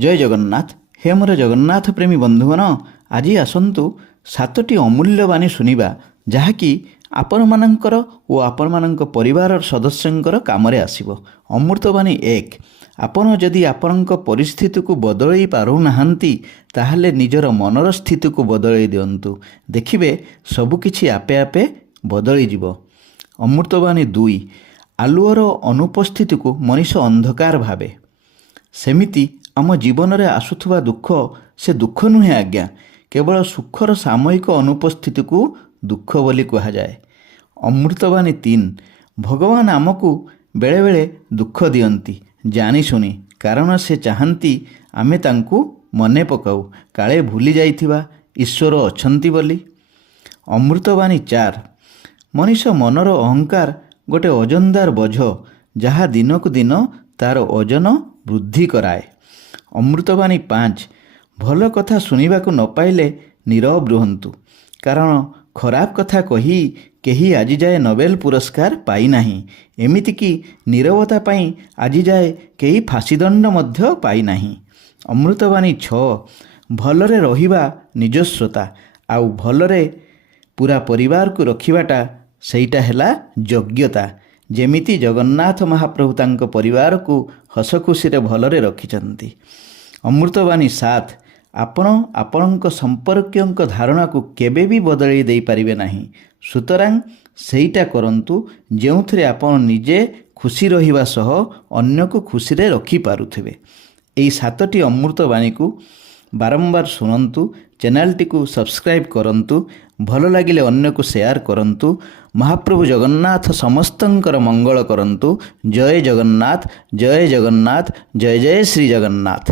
ଜୟ ଜଗନ୍ନାଥ। ହେ ମୋର ଜଗନ୍ନାଥ ପ୍ରେମୀ ବନ୍ଧୁଗଣ, ଆଜି ଆସନ୍ତୁ 7ଟି ଅମୂଲ୍ୟ ବାଣୀ ଶୁଣିବା, ଯାହାକି ଆପଣମାନଙ୍କର ଓ ଆପଣମାନଙ୍କ ପରିବାରର ସଦସ୍ୟଙ୍କର କାମରେ ଆସିବ। ଅମୃତବାଣୀ 1। ଆପଣ ଯଦି ଆପଣଙ୍କ ପରିସ୍ଥିତିକୁ ବଦଳାଇ ପାରୁନାହାନ୍ତି, ତାହେଲେ ନିଜର ମନର ସ୍ଥିତିକୁ ବଦଳାଇ ଦିଅନ୍ତୁ। ଦେଖିବେ ସବୁକିଛି ଆପେ ଆପେ ବଦଳିଯିବ। ଅମୃତବାଣୀ 2। ଆଲୁଅର ଅନୁପସ୍ଥିତିକୁ ମଣିଷ ଅନ୍ଧକାର ଭାବେ, ସେମିତି ଆମ ଜୀବନରେ ଆସୁଥିବା ଦୁଃଖ ସେ ଦୁଃଖ ନୁହେଁ ଆଜ୍ଞା, କେବଳ ସୁଖର ସାମୟିକ ଅନୁପସ୍ଥିତିକୁ ଦୁଃଖ ବୋଲି କୁହାଯାଏ। ଅମୃତବାଣୀ 3। ଭଗବାନ ଆମକୁ ବେଳେବେଳେ ଦୁଃଖ ଦିଅନ୍ତି ଜାଣିଶୁଣି, କାରଣ ସେ ଚାହାନ୍ତି ଆମେ ତାଙ୍କୁ ମନେ ପକାଉ, କାଳେ ଭୁଲି ଯାଇଥିବା ଈଶ୍ୱର ଅଛନ୍ତି ବୋଲି। ଅମୃତବାଣୀ 4। ମଣିଷ ମନର ଅହଙ୍କାର ଗୋଟେ ଓଜନଦାର ବୋଝ, ଯାହା ଦିନକୁ ଦିନ ତାର ଓଜନ ବୃଦ୍ଧି କରାଏ। ଅମୃତବାଣୀ 5। ଭଲ କଥା ଶୁଣିବାକୁ ନ ପାଇଲେ ନୀରବ ରୁହନ୍ତୁ, କାରଣ ଖରାପ କଥା କହି କେହି ଆଜିଯାଏ ନୋବେଲ ପୁରସ୍କାର ପାଇନାହିଁ। ଏମିତିକି ନୀରବତା ପାଇଁ ଆଜିଯାଏ କେହି ଫାଶୀଦଣ୍ଡ ମଧ୍ୟ ପାଇନାହିଁ। ଅମୃତବାଣୀ 6। ଭଲରେ ରହିବା ନିଜସ୍ୱତା, ଆଉ ଭଲରେ ପୁରା ପରିବାରକୁ ରଖିବାଟା ସେଇଟା ହେଲା ଯୋଗ୍ୟତା। ଯେମିତି ଜଗନ୍ନାଥ ମହାପ୍ରଭୁ ତାଙ୍କ ପରିବାରକୁ ହସ ଖୁସିରେ ଭଲରେ ରଖିଛନ୍ତି। ଅମୃତବାଣୀ 7। ଆପଣ ଆପଣଙ୍କ ସମ୍ପର୍କୀୟଙ୍କ ଧାରଣାକୁ କେବେ ବି ବଦଳାଇ ଦେଇପାରିବେ ନାହିଁ, ସୁତରାଂ ସେଇଟା କରନ୍ତୁ ଯେଉଁଥିରେ ଆପଣ ନିଜେ ଖୁସି ରହିବା ସହ ଅନ୍ୟକୁ ଖୁସିରେ ରଖିପାରୁଥିବେ। ଏହି 7ଟି ଅମୃତବାଣୀକୁ ବାରମ୍ବାର ଶୁଣନ୍ତୁ, ଚ୍ୟାନେଲଟିକୁ ସବସ୍କ୍ରାଇବ୍ କରନ୍ତୁ, ଭଲ ଲାଗିଲେ ଅନ୍ୟକୁ ସେୟାର କରନ୍ତୁ। ମହାପ୍ରଭୁ ଜଗନ୍ନାଥ ସମସ୍ତଙ୍କର ମଙ୍ଗଳ କରନ୍ତୁ। ଜୟ ଜଗନ୍ନାଥ, ଜୟ ଜଗନ୍ନାଥ, ଜୟ ଜୟ ଶ୍ରୀ ଜଗନ୍ନାଥ।